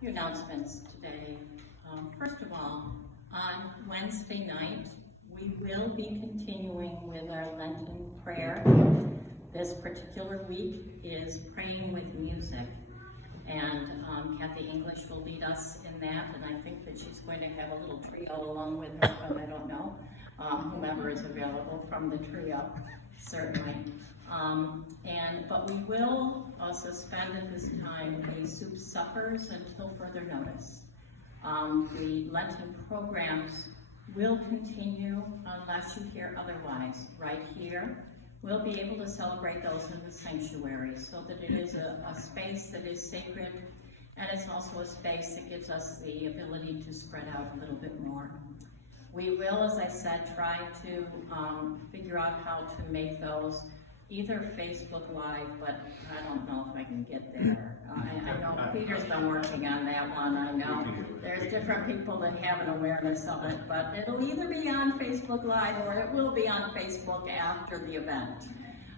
Few announcements today. First of all, on Wednesday night, we will be continuing with our Lenten prayer. This particular week is Praying with Music, and Kathy English will lead us in that, and I think that she's going to have a little trio along with her, but I don't know. Whomever is available from the trio, certainly. But we will suspend at this time the soup suppers until further notice. The Lenten programs will continue unless you hear otherwise. Right here, we'll be able to celebrate those in the sanctuary so that it is a space that is sacred, and it's also a space that gives us the ability to spread out a little bit more. We will, as I said, try to figure out how to make those either Facebook Live, but I don't know if I can get there. I know Peter's been working on that one. I know there's different people that have an awareness of it, but it'll either be on Facebook Live or it will be on Facebook after the event.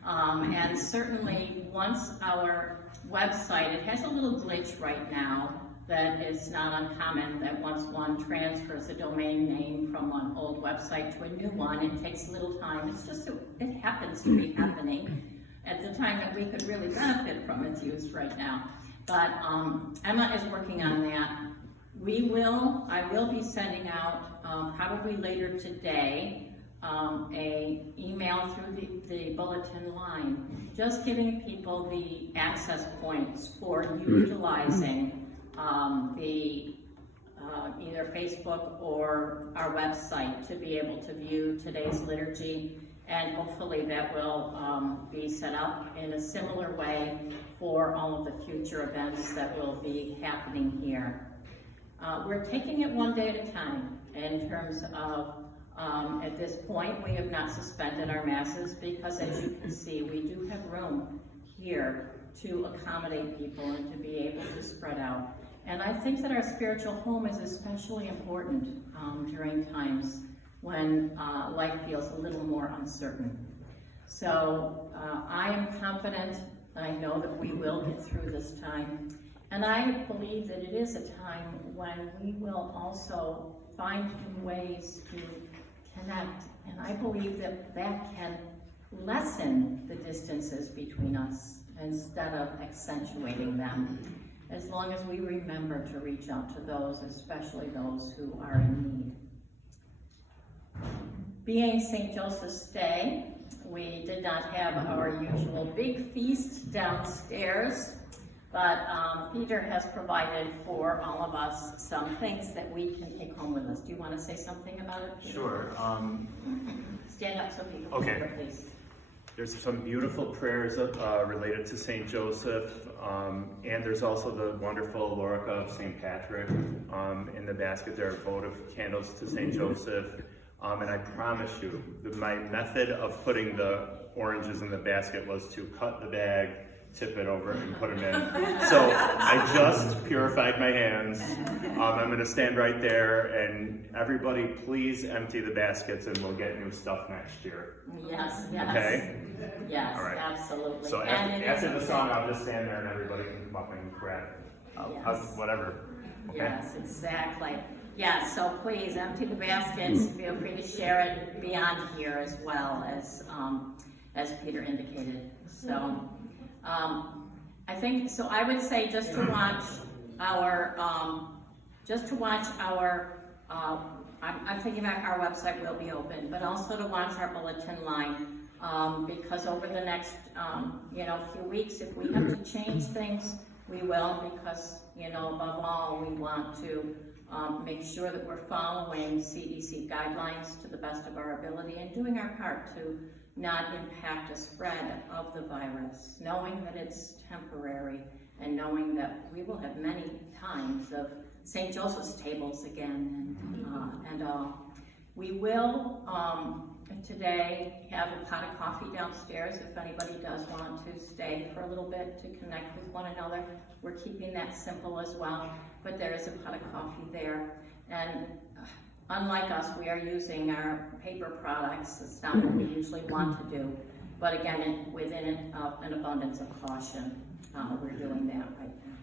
And certainly once our website, it has a little glitch right now that is not uncommon, that once one transfers a domain name from an old website to a new one, it takes a little time. It's just, it happens to be happening at the time that we could really benefit from its use right now. But Emma is working on that. I will be sending out, probably later today, a email through the bulletin line, just giving people the access points for utilizing either Facebook or our website to be able to view today's liturgy, and hopefully that will be set up in a similar way for all of the future events that will be happening here. We're taking it one day at a time in terms of, at this point, we have not suspended our masses because, as you can see, we do have room here to accommodate people and to be able to spread out. And I think that our spiritual home is especially important during times when life feels a little more uncertain. So I am confident, I know that we will get through this time, and I believe that it is a time when we will also find new ways to connect, and I believe that that can lessen the distances between us instead of accentuating them, as long as we remember to reach out to those, especially those who are in need. Being St. Joseph's Day, we did not have our usual big feast downstairs, but Peter has provided for all of us some things that we can take home with us. Do you want to say something about it, Peter? Sure. Stand up so people can hear, please. There's some beautiful prayers related to St. Joseph, and there's also the wonderful Lorica of St. Patrick. In the basket there are votive candles to St. Joseph, and I promise you that my method of putting the oranges in the basket was to cut the bag, tip it over, and put them in. So I just purified my hands. I'm going to stand right there, and everybody please empty the baskets and we'll get new stuff next year. Yes, yes. Okay? Yes, all right. Absolutely. So after the song, I'll just stand there and everybody can come up and grab it. Yes. Whatever. Okay? Yes, exactly. Yes, so please empty the baskets. Feel free to share it beyond here as well, as Peter indicated. So I think, so I would say just to watch our, I'm thinking about our website will be open, but also to watch our bulletin line, because over the next, few weeks, if we have to change things, we will, because, above all, we want to make sure that we're following CDC guidelines to the best of our ability and doing our part to not impact a spread of the virus, knowing that it's temporary and knowing that we will have many times of St. Joseph's tables again and all. We will today have a pot of coffee downstairs if anybody does want to stay for a little bit to connect with one another. We're keeping that simple as well, but there is a pot of coffee there. And unlike us, we are using our paper products. It's not what we usually want to do, but again, within an abundance of caution, we're doing that right now.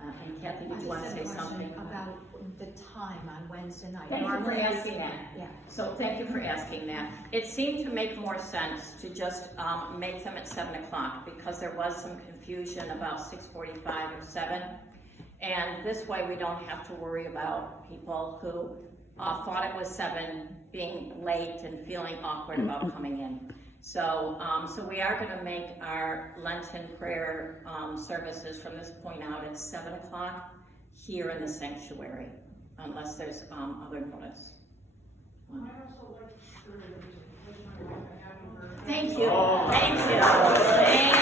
And Kathy, did I you want to just say had a question something? about the time on Wednesday night. Thank you for Normally it's- asking that. Yeah. So thank you for asking that. It seemed to make more sense to just make them at 7 o'clock because there was some confusion about 6:45 or 7. And this way we don't have to worry about people who thought it was 7 being late and feeling awkward about coming in. So, so we are going to make our Lenten prayer services from this point out at 7 o'clock here in the sanctuary, unless there's other notice. I'd also like to share that there's a question I want to have with her. Thank you, Oh. thank you, thank